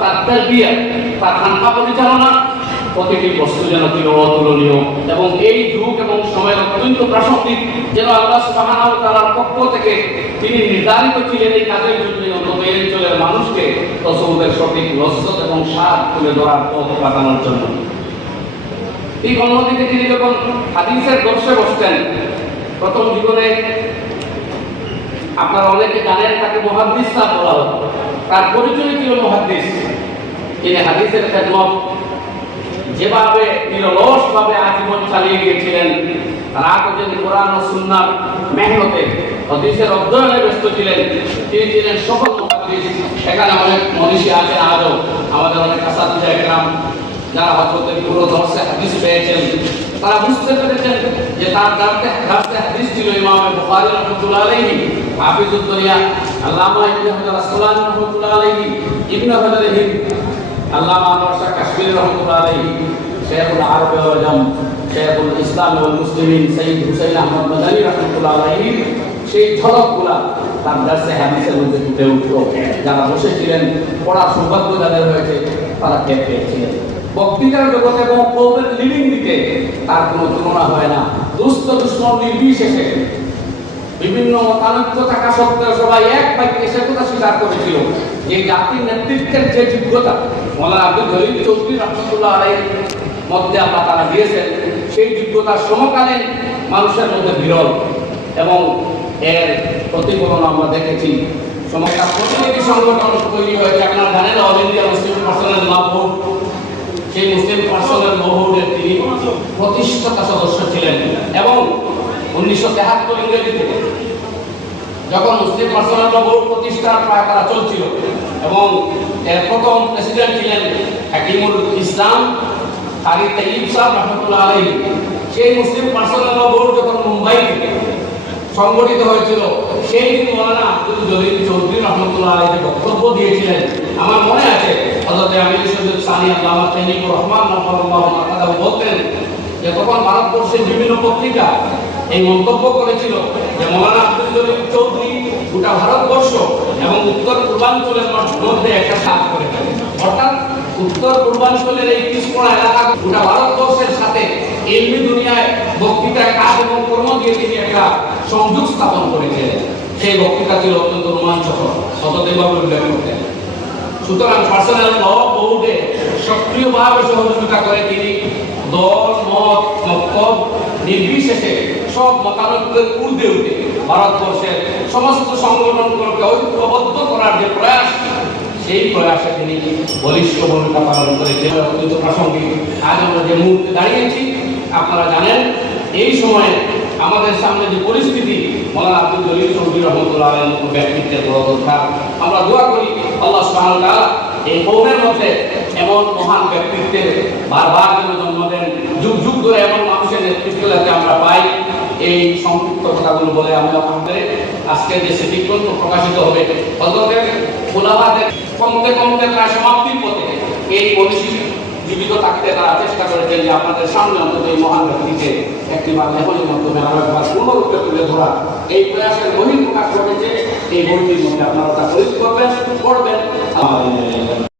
তার তার খানকা পরিচালনা, প্রতিটি বস্তু যেন ছিল অতুলনীয় এবং এই যুগ এবং সময়ের অত্যন্ত প্রাসঙ্গিক যেন আল্লাহ পক্ষ থেকে তিনি নির্ধারিত ছিলেন এই কাজের জন্য অন্তত এই অঞ্চলের মানুষকে তসৌদের সঠিক এবং স্বাদ তুলে ধরার পথ পাঠানোর জন্য। এই অন্যদিকে তিনি যখন হাদিসের দর্শে বসতেন, প্রথম জীবনে আপনারা অনেকে জানেন তাকে মহাদিস না বলা হতো। তার পরিচয় ছিল মহাদিস তিনি হাদিসের খেদমত যেভাবে নিরলসভাবে আজীবন চালিয়ে গিয়েছিলেন রাত যেন কোরআন ও সুন্নার মেহনতে হাদিসের অধ্যয়নে ব্যস্ত ছিলেন, তিনি ছিলেন সফল মহাদিস এখানে অনেক মনীষী আছেন আজও আমাদের অনেক একরাম যারা হজরতের পুরো দর্শে হাদিস পেয়েছেন, তারা বুঝতে পেরেছেন যে হাদিস ছিল ইমামে বুখারী রহমতুল্লাহ আলাইহি হাফিজুদ দুনিয়া, আল্লামা ইবনে হাজার আসকালানি রহমতুল্লাহ আলাইহি, ইবনে হাজার হিন্দ, আল্লামা কাশ্মীরি রহমতুল্লাহ আলাইহি, শেখুল ওয়াল আজম শেখুল ইসলাম ওয়াল মুসলিমিন হুসাইন আহমদ রহমতুল্লাহ আলাইহি, সেই ঝলকগুলা তার দার্সে হাদিসের মধ্যে ফুটে উঠতো যারা বসেছিলেন, পড়ার সৌভাগ্য যাদের হয়েছে, তারা টের পেয়েছিলেন বক্তৃতার জগতে এবং কৌমের লিভিং দিকে তার কোনো তুলনা হয় না। দুস্থ দুশ্মন নির্বিশেষে। বিভিন্ন মতানৈক্য থাকা সত্ত্বেও সবাই এক বাক্যে সে কথা স্বীকার করেছিল। যে জাতির নেতৃত্বের যে যোগ্যতা, মৌলানা আব্দুল জলিল চৌধুরী রহমতুল্লাহ আলাই মধ্যে আল্লাহ তারা দিয়েছেন, সেই যোগ্যতার সমকালীন মানুষের মধ্যে বিরল। এবং এর প্রতিফলন আমরা দেখেছি। সমস্যা প্রতিনিধি সংগঠন তৈরি হয়েছে, আপনারা জানেন all India Muslim personal law board সেই মুসলিম পার্সোনাল ল বোর্ডের তিনি প্রতিষ্ঠাতা সদস্য ছিলেন এবং উনিশশো তেহাত্তর ইংরেজিতে যখন মুসলিম পার্সোনাল ল বোর্ড প্রতিষ্ঠার তারা চলছিল এবং এর প্রথম প্রেসিডেন্ট ছিলেন হাকিমুল ইসলাম কারি তাইব সাহ রহমতুল্লাহ আলহী সেই মুসলিম পার্সোনাল ল বোর্ড যখন মুম্বাই সংগঠিত হয়েছিল, সেই দিন মৌলানা আব্দুল জলিল চৌধুরী রহমতুল্লাহ আলী বক্তব্য দিয়েছিলেন। আমার মনে আছে হজরত আমির সৈয়দ সানি আল্লামা তাইবুর রহমান বলতেন যে তখন ভারতবর্ষের বিভিন্ন পত্রিকা এই মন্তব্য করেছিল যে মৌলানা আব্দুল জলিল চৌধুরী গোটা ভারতবর্ষ এবং উত্তর পূর্বাঞ্চলের মধ্যে একটা সাপ করে থাকে অর্থাৎ উত্তর পূর্বাঞ্চলের এই কৃষ্ণা এলাকা গোটা ভারতবর্ষের সাথে এমনি দুনিয়ায় বক্তৃতায় কাজ এবং কর্ম দিয়ে তিনি একটা সংযোগ স্থাপন করেছিলেন সেই বক্তৃতা ছিল অত্যন্ত রোমাঞ্চকর। শতদেবভাবে উল্লেখ করতেন। সুতরাং পার্সোনাল ল বোর্ডে সক্রিয়ভাবে সহযোগিতা করে তিনি দল নির্বিশেষে সব মতানৈক্যের ঊর্ধ্বে উঠে ভারতবর্ষের সমস্ত সংগঠনগুলোকে ঐক্যবদ্ধ করার যে প্রয়াস, সেই প্রয়াসে তিনি বলিষ্ঠ ভূমিকা পালন করেছেন অত্যন্ত প্রাসঙ্গিক আজ আমরা যে মুহূর্তে দাঁড়িয়েছি, আপনারা জানেন, এই সময়ে আমাদের সামনে যে পরিস্থিতি, মৌলানা আব্দুল জলিল চৌধুরী রহমতুল্লাহ আলের ব্যক্তিত্বের বড় দরকার। আমরা দোয়া করি আল্লাহ তাআলা এই কৌমের মধ্যে এমন মহান ব্যক্তিত্বের বারবার যেন জন্ম দেন। যুগ ধরে এমন মানুষের নেতৃত্ব যাতে আমরা পাই। এই সংক্ষিপ্ত কথাগুলো বলে আমরা আমাদের আজকের যে স্মৃতিগ্রন্থ প্রকাশিত হবে। হজরতের খোলাবাদের কমতে কমতে প্রায় সমাপ্তির পথে এই মনীষী জীবিত থাকতে তারা চেষ্টা করেছেন যে আপনাদের সামনে অন্তত এই মহান ব্যক্তিকে একটি বার লেখনের মাধ্যমে আরও একবার পূর্ণরূপে তুলে ধরা এই প্রয়াসের বহির প্রকাশ ঘটেছে। এই বইটির মধ্যে আপনারা তা খরিদ করবেন, পড়বেন। আমাদের